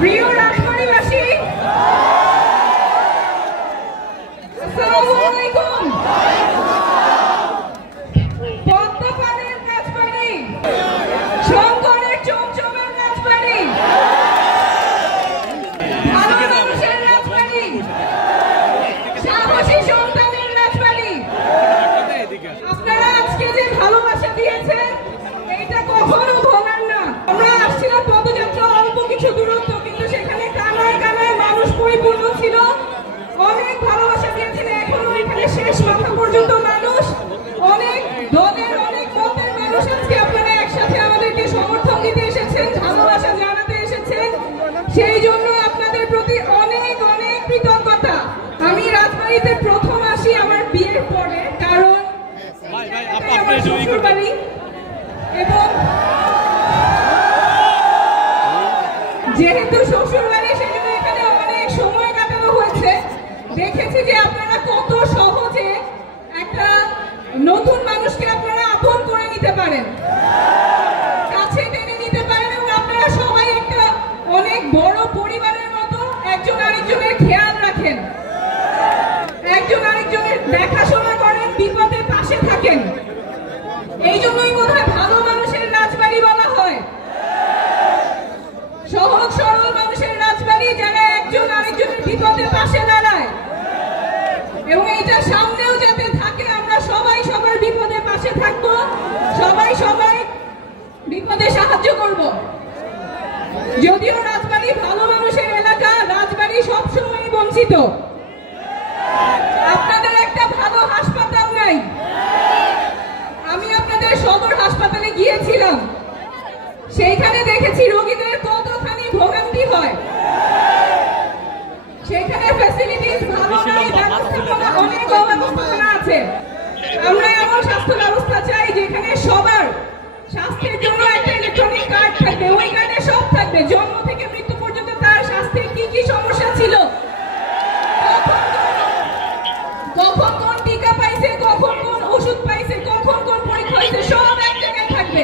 প্রিয় রাজবাড়ীবাসী, আসসালামু আলাইকুম। পদ্মপাড়ের রাজবাড়ী, শঙ্করের চমচমের রাজবাড়ী, ভালো মানুষের রাজবাড়ী, সাহসী সন্তানের রাজবাড়ী, আপনারা আজকে যে ভালোবাসা দিয়েছেন এটা কখনো ভোলার না। আমরা আসছিলাম পদযাত্রা, অল্প কিছু দূরত্ব, কিন্তু সেখানে কানায় কানায় মানুষ পরিপূর্ণ ছিল। অনেক ভালোবাসা দিয়েছেন, এখনো এখানে শেষ মাথা পর্যন্ত মানুষ, অনেক দলের অনেক মতের মানুষ আজকে আপনারা একসাথে আমাদেরকে সমর্থন দিতে এসেছেন, ভালোবাসা জানাতে এসেছেন। সেই জন্য আপনাদের প্রতি অনেক অনেক কৃতজ্ঞতা। আমি রাজবাড়ীতে প্রথম আসি আমার বিয়ের পরে, কারণ আমার শ্বশুর বাড়ি এবং যেহেতু শ্বশুর বাড়ি সেজন্য এখানে অনেক সময় কাটানো হয়েছে। দেখেছি যে আপনারা কত সহজে একটা নতুন মানুষকে আপনারা আপন করে নিতে পারেন, কাছে টেনে নিতে পারেন, এবং আপনারা সবাই একটা অনেক বড় পরিবারের মতো একজন আরেকজনের খেয়াল রাখেন, একজন আরেকজনের দেখাশোনা করেন, বিপদে পাশে থাকেন। এই জন্যই বোধহয় ভালো মানুষের রাজবাড়ি বলা হয়, সহজ সরল মানুষের রাজবাড়ি, যারা একজন আরেকজনের বিপদে পাশে দাঁড়ায়। এবং এইটা সামনেও যাতে থাকে, আমরা সবাই সবার বিপদে পাশে থাকবো, সবাই সবাই বিপদে সাহায্য করব। যদিও রাজবাড়ি ভালো মানুষের এলাকা, রাজবাড়ি সবসময় বঞ্চিত। আপনাদের একটা ভালো হাসপাতাল নাই। আমি আপনাদের সদর হাসপাতালে গিয়েছিলাম, সেইখানে দেখেছি রোগীদের কতখানি ভোগান্তি হয়। সেখানে ফ্যাসিলিটিস ভালো নাই, ব্যবস্থাপনা অনেক অব্যবস্থাপনা আছে। আমরা এমন স্বাস্থ্য ব্যবস্থা চাই যেখানে সবার স্বাস্থ্যের জন্য একটা ইলেকট্রনিক কার্ড থাকবে, ওই কার্ডে সব থাকবে, জন্ম থেকে মৃত্যু পর্যন্ত তার স্বাস্থ্যের কি কি সমস্যা ছিল, কখন কোন টিকা পাইছে, কখন কোন ওষুধ পাইছে, কখন কোন পরীক্ষা হয়েছে, সব এক জায়গায় থাকবে।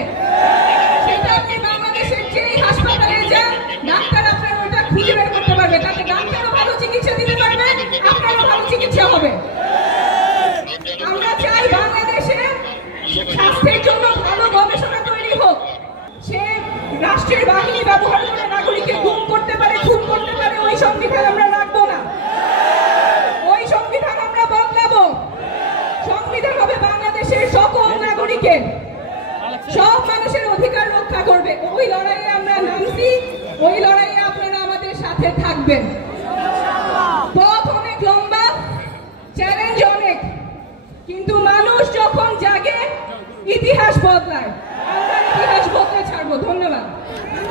সেটা আপনি বাংলাদেশের যেই হাসপাতালে যান, ডাক্তার আপনার ওটা খুঁজে বের করতে পারবে, তাতে ডাক্তারও ভালো চিকিৎসা দিতে পারবে, আপনারও ভালো চিকিৎসা হবে। আমরা চাই বাংলাদেশে স্বাস্থ্যের জন্য ভালো গবেষণা তৈরি হোক। সে রাষ্ট্রের বাহিনী ব্যবহার করে নাগরিককে গুম করতে পারে, খুন করতে পারে, ওই সংবিধান আমরা রাখবো না। ওই সংবিধান আমরা বদলাবো। সংবিধান হবে বাংলাদেশের সকল নাগরিকের, সব মানুষের অধিকার রক্ষা করবে। ওই লড়াইয়ে আমরা নামছি, ওই লড়াইয়ে আপনারা আমাদের সাথে থাকবেন। পথ অনেক লম্বা, চ্যালেঞ্জ অনেক, কিন্তু মানুষ যখন জাগে ইতিহাস বদলায়।